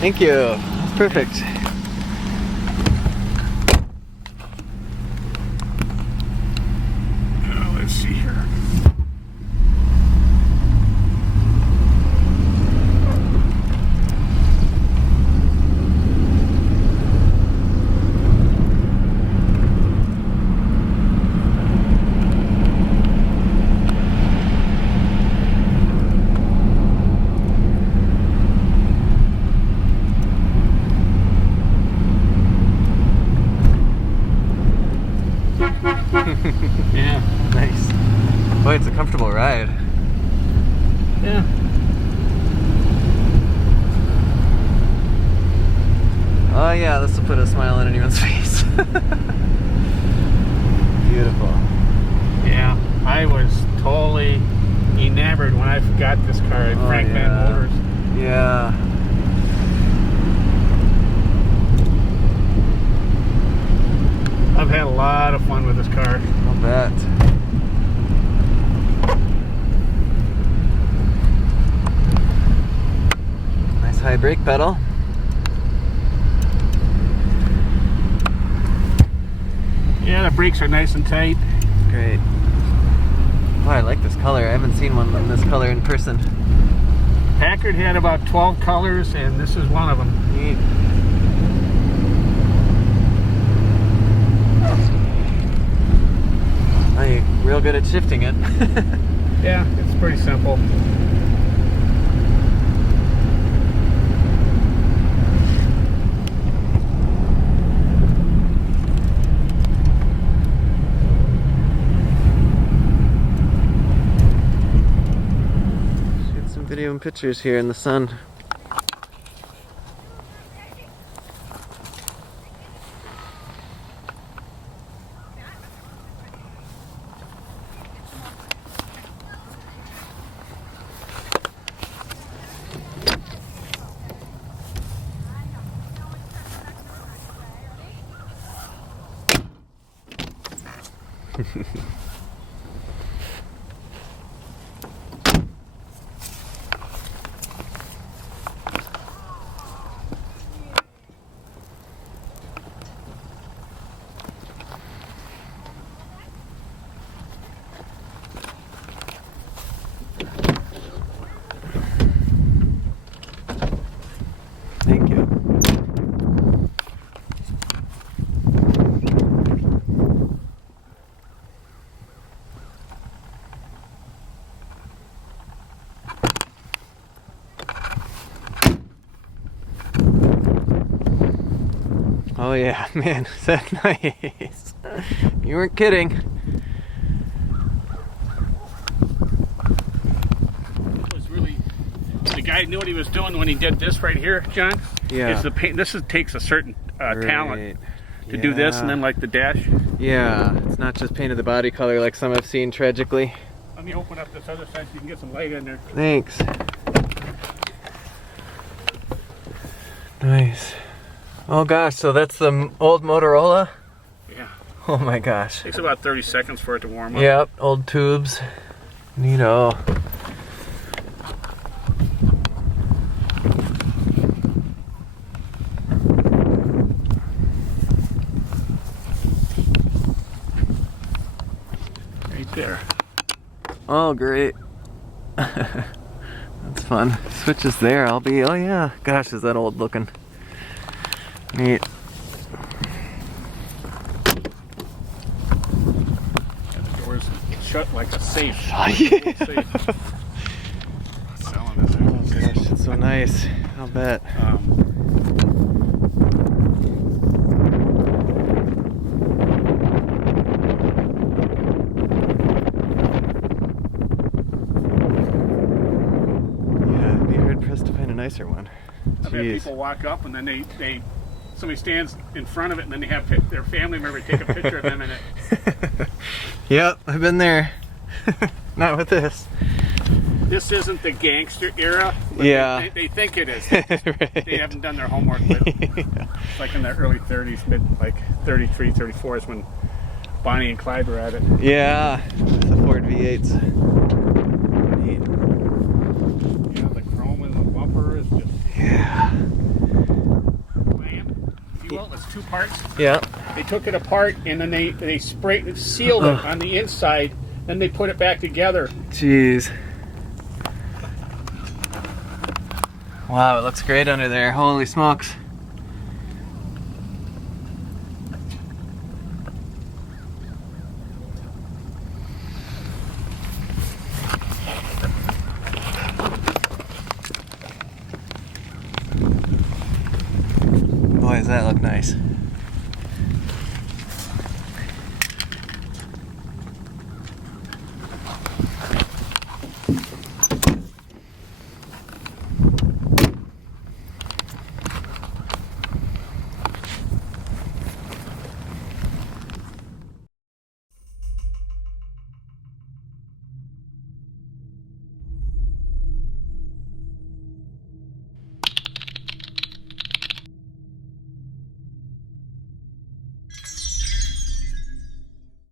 Thank you. That's perfect. Let's see here. Yeah. Nice. Boy, it's a comfortable ride. Yeah. Oh yeah, this will put a smile on anyone's face. Beautiful. Yeah. I was totally enamored when I got this car at Frank Van Motors. Yeah. I've had a lot of fun with this car. I'll bet. Nice high brake pedal. Yeah, the brakes are nice and tight. Great. Oh, I like this color. I haven't seen one in this color in person. Packard had about 12 colors, and this is one of them. Neat. Oh, you're real good at shifting it. Yeah, it's pretty simple. Shoot some video and pictures here in the sun. Thank you. Oh yeah, man, is that nice? You weren't kidding. It was really, the guy knew what he was doing when he did this right here, John. Yeah. Is the paint. takes a certain talent to do this, and then like the dash. Yeah, it's not just painted the body color like some I've seen tragically. Let me open up this other side so you can get some light in there. Thanks. Nice. Oh gosh, so that's the old Motorola? Yeah. Oh my gosh. Takes about 30 seconds for it to warm up. Yep, old tubes. Neato. Right there. Oh, great. That's fun. Switches there, I'll be, oh yeah. Gosh, is that old looking. Neat. And the door's shut like a safe. Oh, yeah. Safe. Selling this. Oh gosh, it's so nice. I'll bet. Yeah, I'd be hard pressed to find a nicer one. I've had people walk up and then somebody stands in front of it and then they have their family member take a picture of them in it. Yep, I've been there. Not with this. This isn't the gangster era, but Yeah. they think it is. Right. They haven't done their homework. But it's like in the early 30s, like 33, 34 is when Bonnie and Clyde were at it. Yeah, the Ford V8s. Neat. Yeah, the chrome in the bumper is just Yeah. bland. If you will, it's two parts. Yeah. They took it apart and then they sprayed, sealed it on the inside. Then they put it back together. Jeez. Wow, it looks great under there. Holy smokes. Boy, does that look nice.